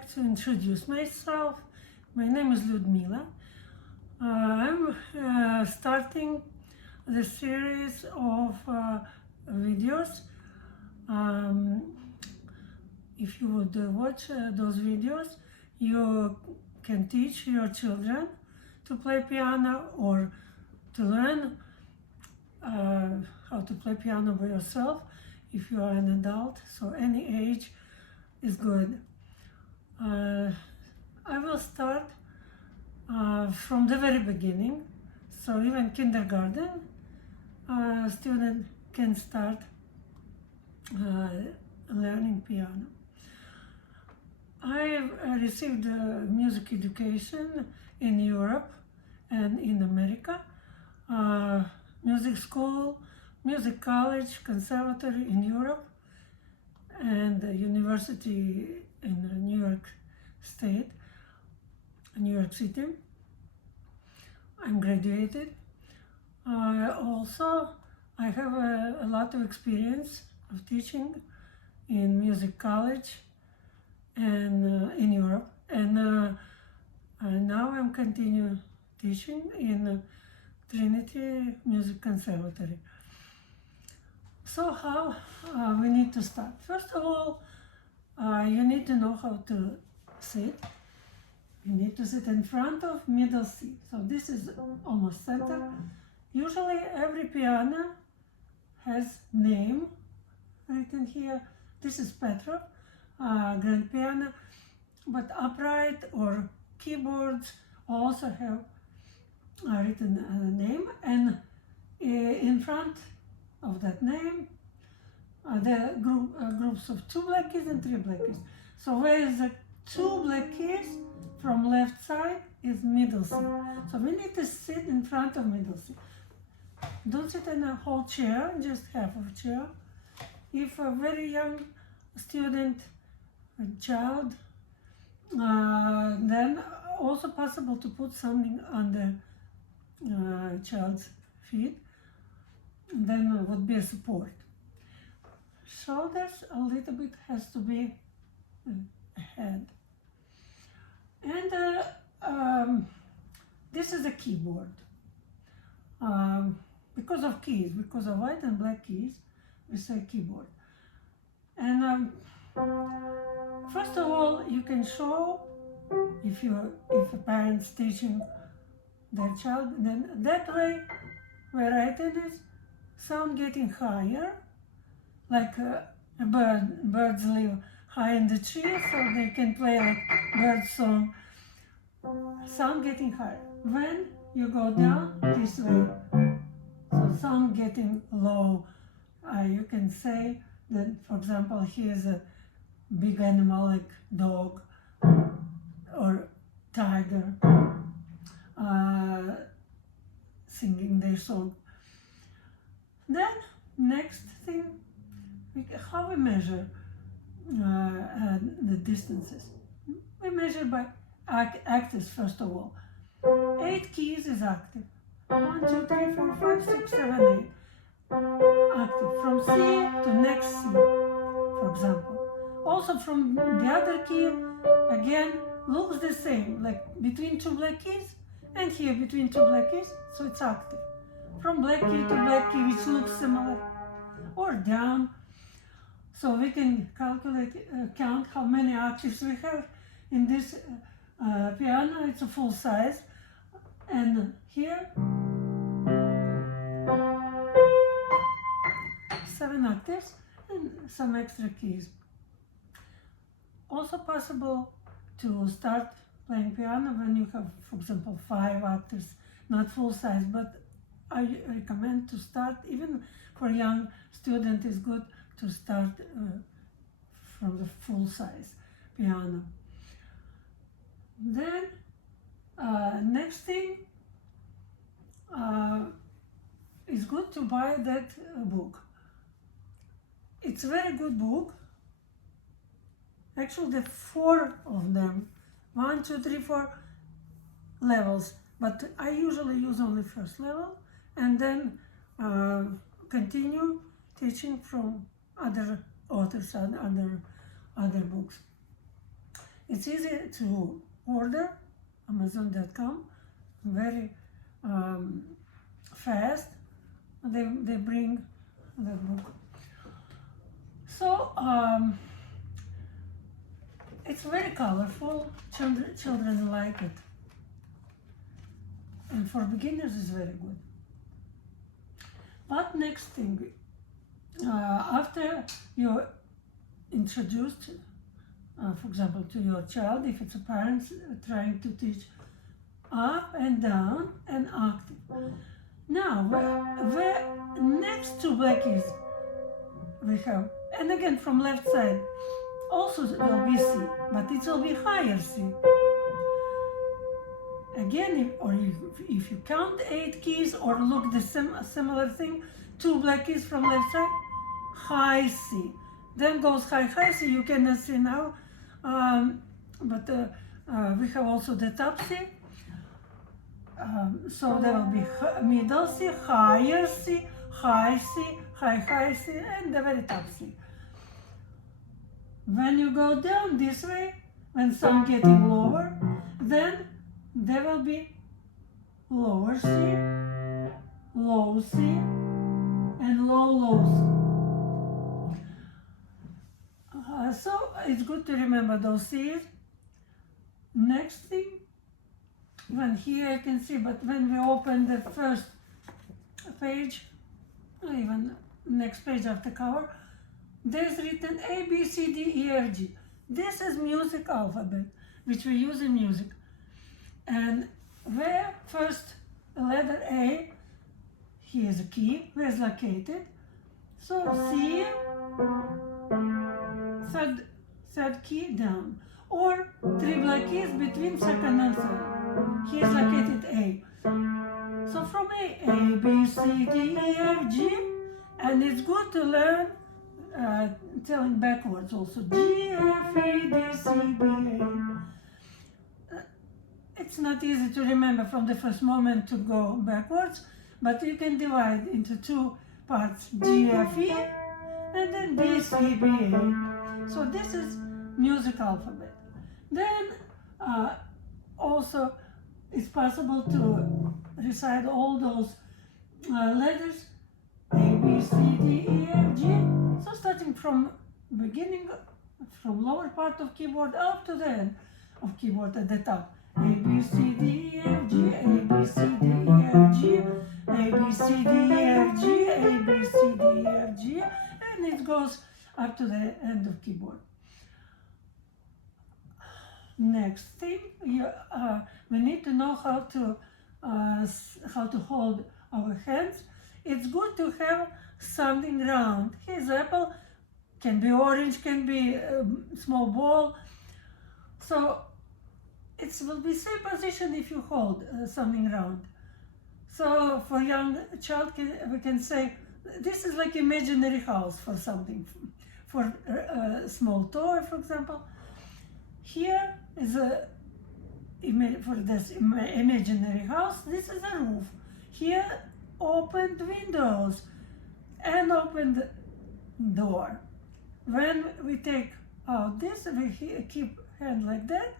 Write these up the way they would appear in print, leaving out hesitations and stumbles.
like to introduce myself. My name is Lyudmila. I'm starting the series of videos. If you would watch those videos, you can teach your children to play piano or to learn how to play piano by yourself if you are an adult, so any age is good. I will start from the very beginning, so even kindergarten student can start learning piano. I received music education in Europe and in America, music school, music college, conservatory in Europe, and university in New York State, New York City. I'm graduated. Also, I have a lot of experience of teaching in music college and in Europe, and now I'm continue teaching in Trinity Music Conservatory. So how we need to start? First of all, you need to know how to sit. You need to sit in front of middle C. So this is almost center. Usually every piano has name written here. This is Petrov, grand piano, but upright or keyboards also have written name, and in front of that name the groups of 2 black keys and 3 black keys. So where is the 2 black keys from left side is middle C. So we need to sit in front of middle C. Don't sit in a whole chair, just half of a chair. If a very young student, a child, then also possible to put something on the child's feet, and then would be a support. Shoulders a little bit has to be ahead. And this is a keyboard. Because of keys, because of white and black keys, we say keyboard. And first of all, you can show if a parent's teaching their child, then that way where writing is sound getting higher, like birds live high in the tree, so they can play like bird song. Sound getting higher. When you go down this way, so sound getting low. You can say that, for example, here's a big animal like dog or tiger singing their song. Then next thing, how we measure the distances. We measure by octaves first of all. 8 keys is octave. 1, 2, 3, 4, 5, 6, 7, 8. Octave from C to next C, for example. Also from the other key, again, looks the same, like between 2 black keys, and here between 2 black keys, so it's octave. From black key to black key, which looks similar, or down. So we can calculate, count how many octaves we have in this piano. It's a full size, and here 7 octaves and some extra keys. Also possible to start playing piano when you have, for example, 5 octaves, not full size, but I recommend to start, even for young student, is good to start from the full size piano. Then next thing, it's good to buy that book. It's a very good book. Actually, there are 4 of them, 1, 2, 3, 4 levels, but I usually use only first level, and then continue teaching from other authors and other books. It's easy to order, Amazon.com, very fast. They bring the book. So it's very colorful. Children like it, and for beginners it's very good. But next thing, after you introduced, for example, to your child, if it's a parent trying to teach up and down and octave. Now, where next to black keys we have, and again from left side, also will be C, but it will be higher C. Again, if you count 8 keys or look the similar thing, 2 black keys from left side, high C. Then goes high C, you cannot see now, but we have also the top C. So there will be middle C, higher C, high C, high C, and the very top C. When you go down this way, when some getting lower, then there will be lower C, low C, and low C. So it's good to remember those C's. Next thing, when here you can see, but when we open the first page, or even next page of the cover, there's written A, B, C, D, E, F, G. This is music alphabet, which we use in music. And where first letter A, here is a key, where is located. So C, third key down. Or 3 black keys between second and third. Here is located A. So from A, B, C, D, E, F, G. And it's good to learn telling backwards also. G, F, E, D, C, B, A. It's not easy to remember from the first moment to go backwards, but you can divide into 2 parts, G, F, E, and then D, C, B, A. So this is music alphabet. Then also it's possible to recite all those letters, A, B, C, D, E, F, G. So starting from beginning, from lower part of keyboard up to the end of keyboard at the top. A, B, C, D, E, F, G, A, B, C, D, E, F, G, A, B, C, D, E, F, G, A, B, C, D, E, F, G, and it goes up to the end of keyboard. Next thing, we need to know how to hold our hands. It's good to have something round. Here's apple, can be orange, can be small ball. So it will be same position if you hold something round. So for young child, we can say this is like imaginary house for something, for a small toy, for example. Here is for this imaginary house. This is a roof. Here, opened windows and opened door. When we take out this, we keep hand like that,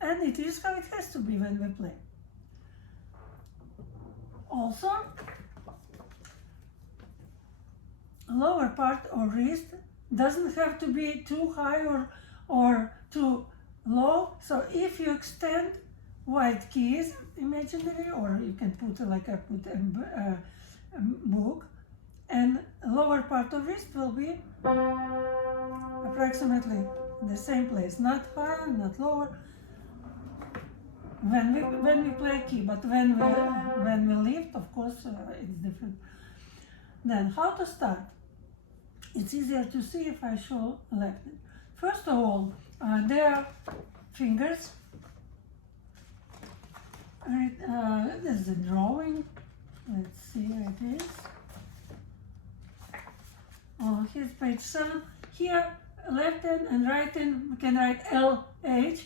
and it is how it has to be when we play. Also, lower part or wrist doesn't have to be too high or too low. So if you extend white keys, imaginary, or you can put like I put a book, and lower part of wrist will be approximately the same place, not higher, not lower. When we play key, but when we lift, of course, it's different. Then how to start? It's easier to see if I show left. First of all, there are fingers. There's the drawing. Let's see where it is. Oh, here's page 7. Here, left hand and right hand, we can write LH,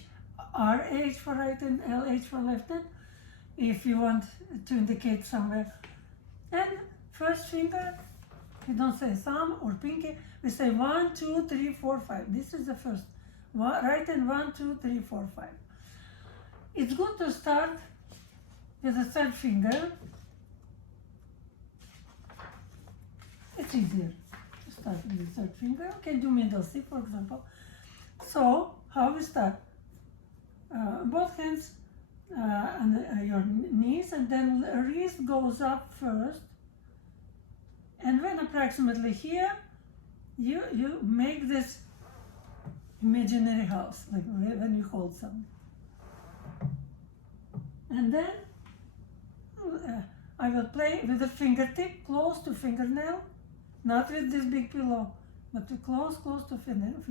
RH for right hand, LH for left hand, if you want to indicate somewhere. And first finger, we don't say thumb or pinky, we say 1, 2, 3, 4, 5. This is the first Right hand 1, 2, 3, 4, 5. It's good to start with the third finger. It's easier to start with the third finger. You can do middle C, for example. So, how we start? Both hands on your knees, and then wrist goes up first. And when approximately here, you make this imaginary house, like when you hold some. And then I will play with the fingertip close to fingernail, not with this big pillow, but close to fingernail.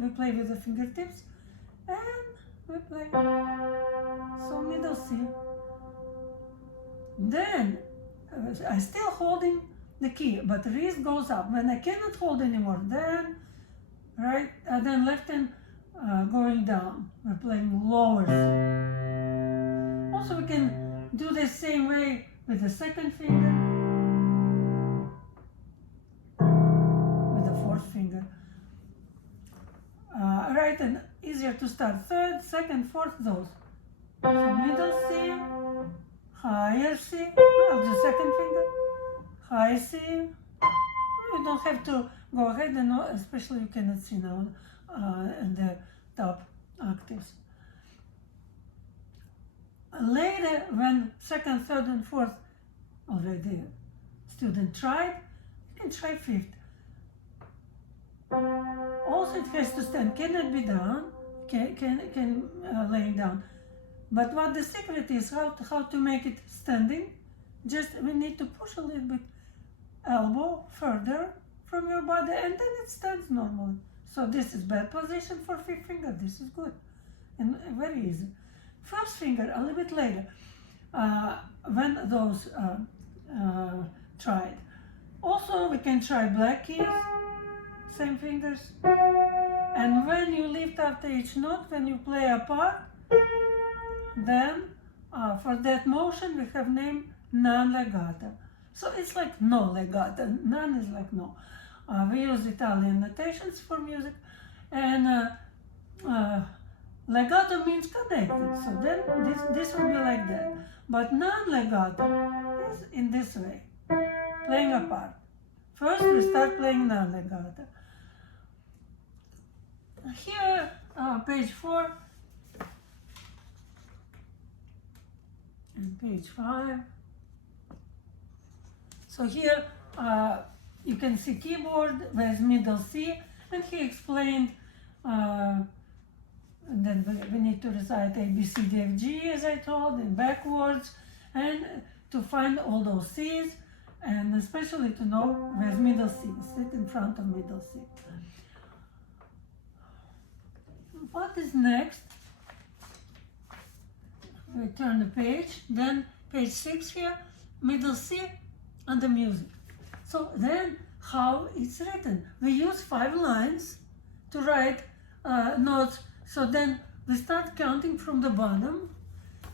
We play with the fingertips, and we play. So middle C. Then I still holding the key, but the wrist goes up. When I cannot hold anymore, then then left hand going down. We're playing lower C. Also, we can do the same way with the second finger, with the fourth finger. Right and easier to start. Third, second, fourth, those. So middle C, higher C, well, the second finger, high C. You don't have to go ahead, and especially you cannot see now in the top octaves. Later, when second, third, and fourth already student tried, you can try fifth. Also, it has to stand, cannot be down, can laying down. But what the secret is, how to make it standing. Just we need to push a little bit elbow further from your body, and then it stands normally. So this is bad position for fifth finger. This is good and very easy. First finger a little bit later, when those tried. Also, we can try black keys, same fingers. And when you lift after each note, when you play apart, then for that motion we have named non-legato. So it's like no legato. Non is like no. We use Italian notations for music, and legato means connected. So then this will be like that. But non-legato is in this way, playing apart. First we start playing non-legato. Here, page 4 and page 5. So here you can see keyboard with middle C, and he explained that we need to recite A, B, C, D, F, G, as I told, and backwards, and to find all those C's, and especially to know where's middle C, sit in front of middle C. What is next? We turn the page, then page 6 here, middle C and the music. So then how it's written? We use 5 lines to write notes. So then we start counting from the bottom,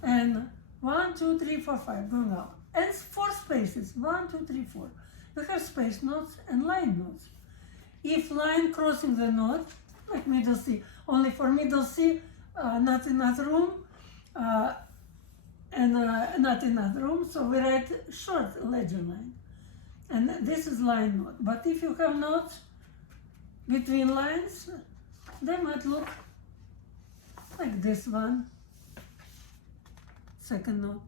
and 1, 2, 3, 4, 5 going up. And 4 spaces, 1, 2, 3, 4. We have space notes and line notes. If line crossing the note, like middle C, only for middle C, not enough room, and not enough room, so we write short ledger line. And this is line note. But if you have notes between lines, they might look like this one, second note.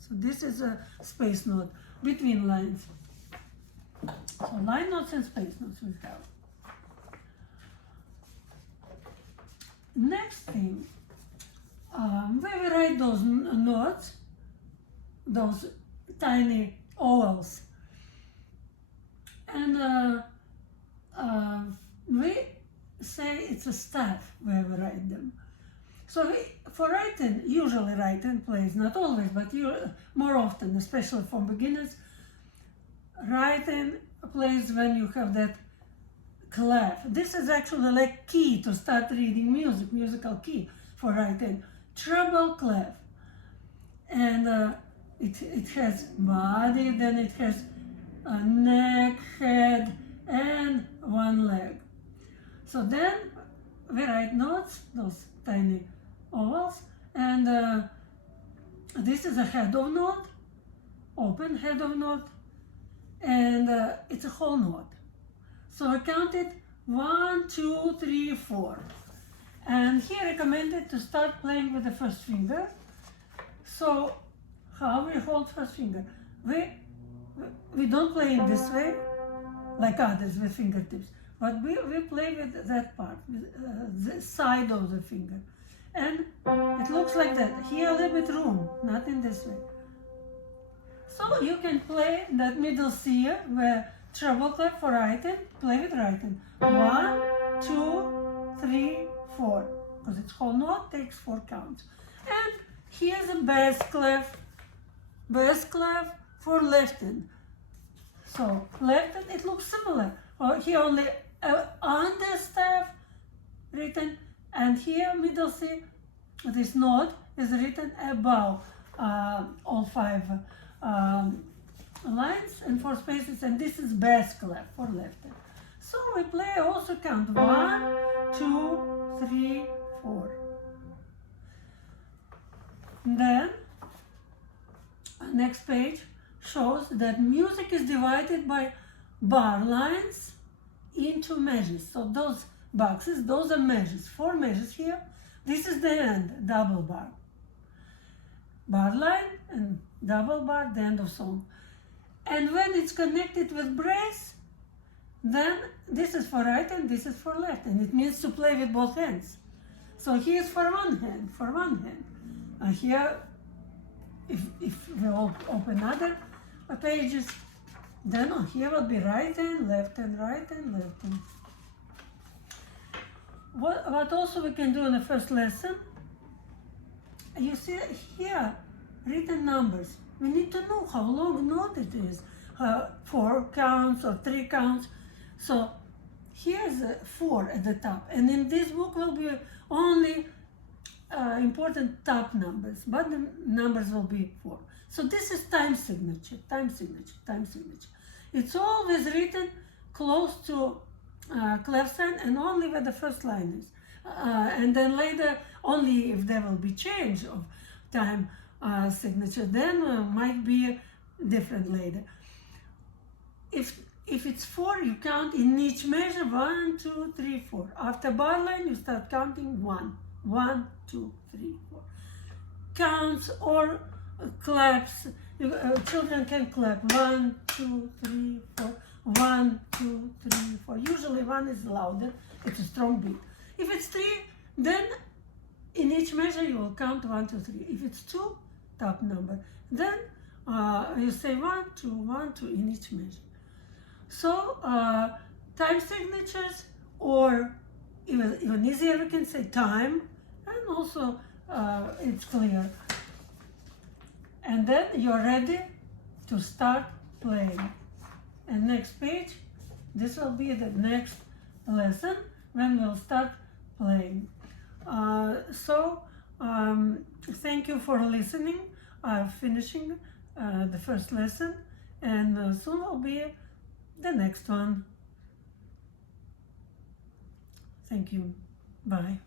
So this is a space note between lines. So line notes and space notes we have. Next thing, when we write those notes, those tiny ovals, and we say it's a staff where we write them. So for writing, usually writing plays, not always, but more often, especially for beginners, writing plays when you have that clef. This is actually like key to start reading music, musical key for writing. Treble clef. And it has body, then it has a neck, head, and one leg. So then we write notes, those tiny ovals, and this is a head of note, open head of note, and it's a whole note. So I counted 1, 2, 3, 4. And he recommended to start playing with the first finger. So how we hold first finger? We don't play in this way, like others with fingertips, but we play with that part, with, the side of the finger. And it looks like that. Here a little bit room, not in this way. So you can play that middle C where treble clef for right hand, play with right hand. 1, 2, 3, 4. Because it's whole note, takes 4 counts. And here's a bass clef for left hand. So left hand, it looks similar. Here only understaff written, and here middle C, this note is written above all 5 lines and 4 spaces, and this is bass clef for left hand. So we play also count 1, 2, 3, 4. Then next page shows that music is divided by bar lines into measures. So those boxes, those are measures, 4 measures here. This is the end, double bar. Bar line and double bar, the end of song. And when it's connected with brace, then this is for right and this is for left, and it means to play with both hands. So here's for one hand. Here, if we open other pages, then here will be right hand, left hand, right hand, left hand. What also we can do in the first lesson, you see here written numbers. We need to know how long note it is, 4 counts or 3 counts. So here's 4 at the top, and in this book will be only important top numbers, but the numbers will be 4. So this is time signature. It's always written close to clef sign and only where the first line is. And then later, only if there will be change of time signature, then might be different later. If it's 4, you count in each measure 1, 2, 3, 4. After bar line, you start counting 1, 1, 2, 3, 4. Counts or claps. Children can clap 1, 2, 3, 4. 1, 2, 3, 4. Usually 1 is louder. It's a strong beat. If it's 3, then in each measure you will count 1, 2, 3. If it's 2, top number. Then you say 1, 2, 1, 2 in each measure. So time signatures, or even easier, we can say time, and also it's clear. And then you're ready to start playing. And next page, this will be the next lesson when we'll start playing. Thank you for listening. I'm finishing the first lesson, and soon will be the next one. Thank you. Bye.